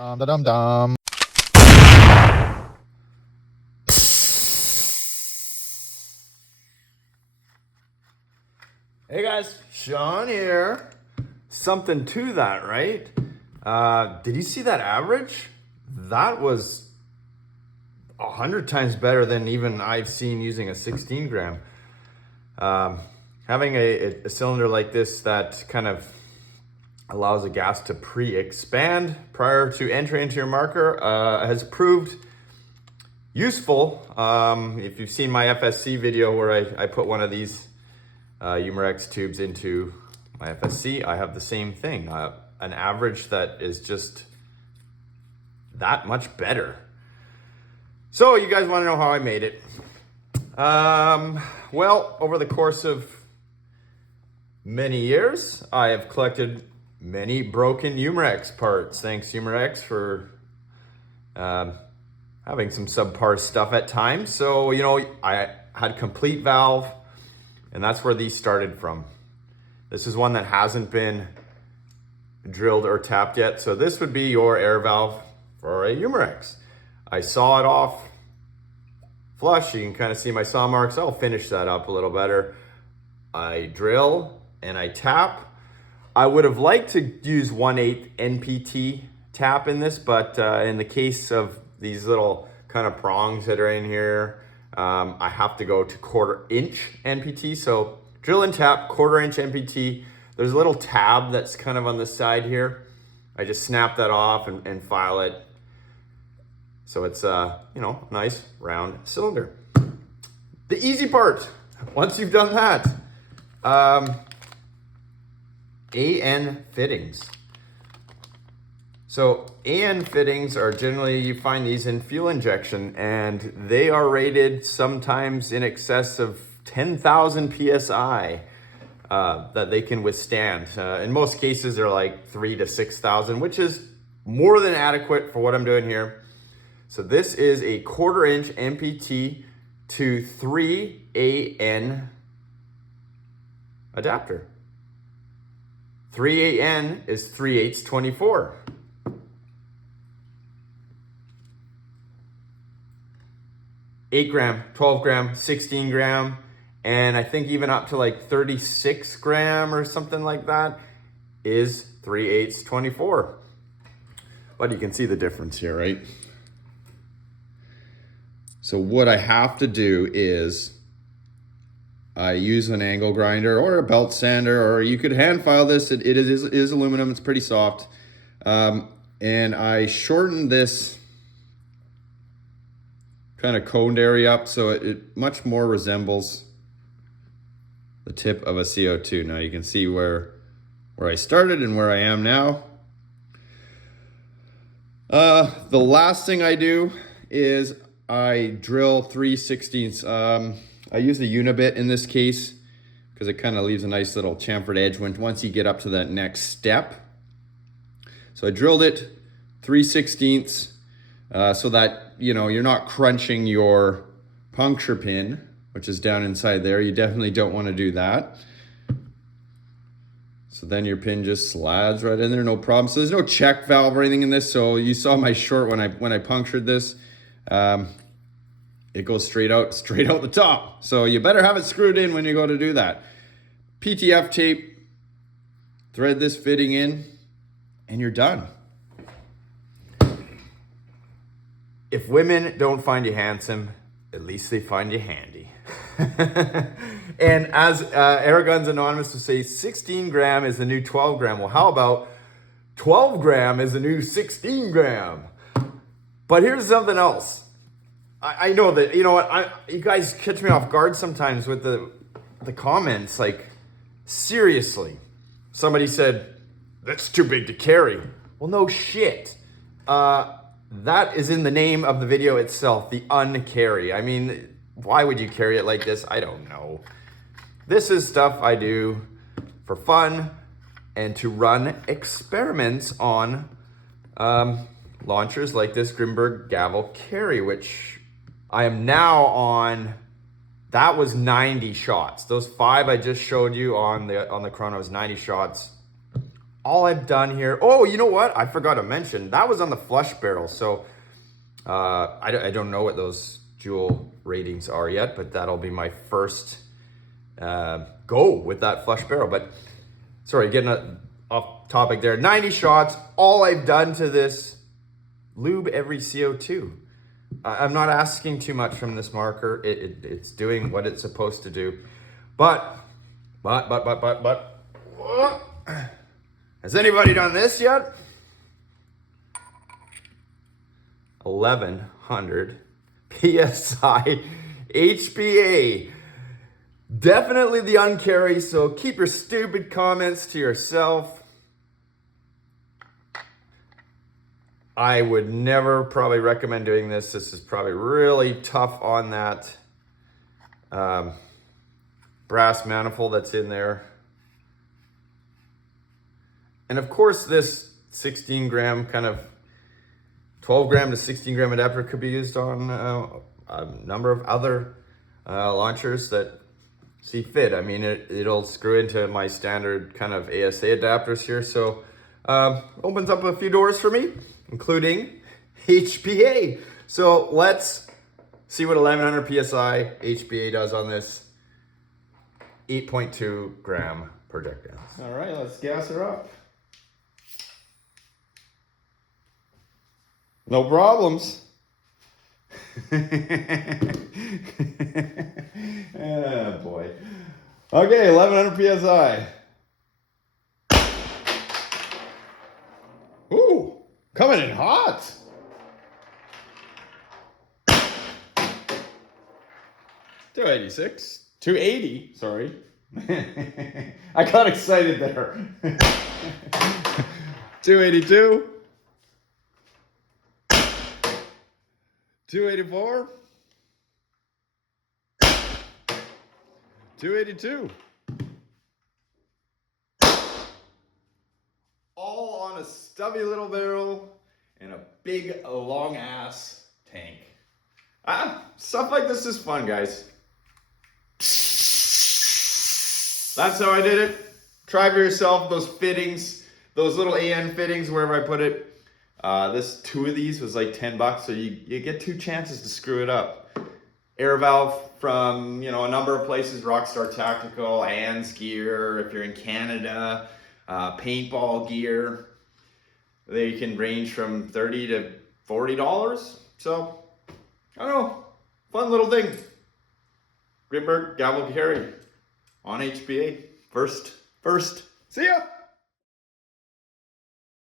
Dum da dum dum. Hey guys, Sean here. Something to that, right? Did you see that average? That was 100 times better than even I've seen using a 16 gram. Having a cylinder like this that kind of allows the gas to pre-expand prior to entering into your marker has proved useful. If you've seen my FSC video where I put one of these Humorex tubes into my FSC, I have the same thing. An average that is just that much better. So you guys want to know how I made it? Well, over the course of many years, I have collected many broken Humorex parts. Thanks Humorex for having some subpar stuff at times. So, you know, I had complete valve, and that's where these started from. This is one that hasn't been drilled or tapped yet. So this would be your air valve for a Humorex. I saw it off flush. You can kind of see my saw marks. I'll finish that up a little better. I drill and I tap. I would have liked to use 1/8 NPT tap in this, but in the case of these little kind of prongs that are in here, I have to go to 1/4 inch NPT. So drill and tap, 1/4 inch NPT. There's a little tab that's kind of on the side here. I just snap that off and file it. So it's you know, nice round cylinder. The easy part, once you've done that, AN fittings. So AN fittings are generally, you find these in fuel injection, and they are rated sometimes in excess of 10,000 PSI that they can withstand. In most cases, they're like 3,000 to 6,000, which is more than adequate for what I'm doing here. So this is a 1/4 inch NPT to 3 AN adapter. 3 AN is 3/8 24. Eight gram, 12 gram, 16 gram, and I think even up to like 36 gram or something like that is 3/8 24. But you can see the difference here, right? So what I have to do is I use an angle grinder or a belt sander, or you could hand file this. It is aluminum, it's pretty soft. And I shorten this kind of coned area up so it much more resembles the tip of a CO2. Now you can see where I started and where I am now. The last thing I do is I drill 3/16. I use the unibit in this case because it kind of leaves a nice little chamfered edge once you get up to that next step. So I drilled it 3/16 so that, you know, you're not crunching your puncture pin, which is down inside there. You definitely don't want to do that. So then your pin just slides right in there, no problem. So there's no check valve or anything in this. So you saw my short when I punctured this. It goes straight out the top. So you better have it screwed in when you go to do that. PTF tape, thread this fitting in, and you're done. If women don't find you handsome, at least they find you handy. And as Airguns Anonymous would say, 16 gram is the new 12 gram. Well, how about 12 gram is the new 16 gram? But here's something else. I know that, you know what, you guys catch me off guard sometimes with the comments. Like, seriously, somebody said, that's too big to carry. Well, no shit. That is in the name of the video itself, the uncarry. I mean, why would you carry it like this? I don't know. This is stuff I do for fun and to run experiments on launchers like this Grimburg Gavle carry, which I am now on. That was 90 shots. Those 5 I just showed you on the chrono was 90 shots. all I've done here, oh, you know what? I forgot to mention, that was on the flush barrel. So I don't know what those Joule ratings are yet, but that'll be my first go with that flush barrel. But sorry, getting off topic there. 90 shots, all I've done to this, lube every CO2. I'm not asking too much from this marker. It's doing what it's supposed to do. But, has anybody done this yet? 1100 PSI HPA. Definitely the uncarry, so keep your stupid comments to yourself. I would never probably recommend doing this. This is probably really tough on that brass manifold that's in there. And of course, this 16 gram kind of 12 gram to 16 gram adapter could be used on a number of other launchers that see fit. I mean, it'll screw into my standard kind of ASA adapters here. So opens up a few doors for me, including HPA. So let's see what 1100 PSI HPA does on this 8.2 gram projectile. All right, let's gas her up. No problems. Oh boy. Okay, 1100 PSI. Ooh, coming in hot. $286. $280, sorry. I got excited there. $282. $284. $282. All on a stubby little barrel and a big long ass tank. Stuff like this is fun, guys. That's how I did it. Try for yourself those fittings, those little AN fittings, wherever I put it. Two of these was like $10, so you get two chances to screw it up. Air valve from, a number of places, Rockstar Tactical, Ann's gear, if you're in Canada, paintball gear. They can range from $30 to $40. So, I don't know, fun little thing. Grimburg, Gavle carry on HPA. First. See ya!